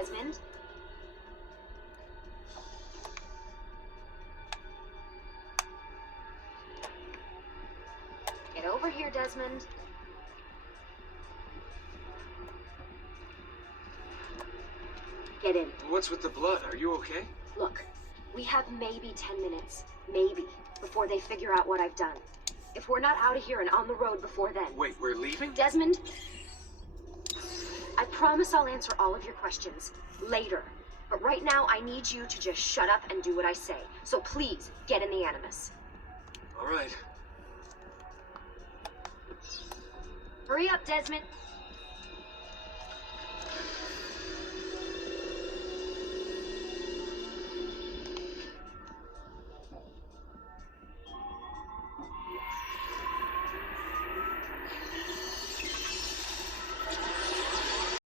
Desmond. Get over here, Desmond. Get in. What's with the blood? Are you okay? Look, we have maybe 10 minutes, maybe, before they figure out what I've done. If we're not out of here and on the road before then... Wait, we're leaving? Desmond, I promise I'll answer all of your questions later. But right now, I need you to just shut up and do what I say. So please, get in the Animus. All right. Hurry up, Desmond.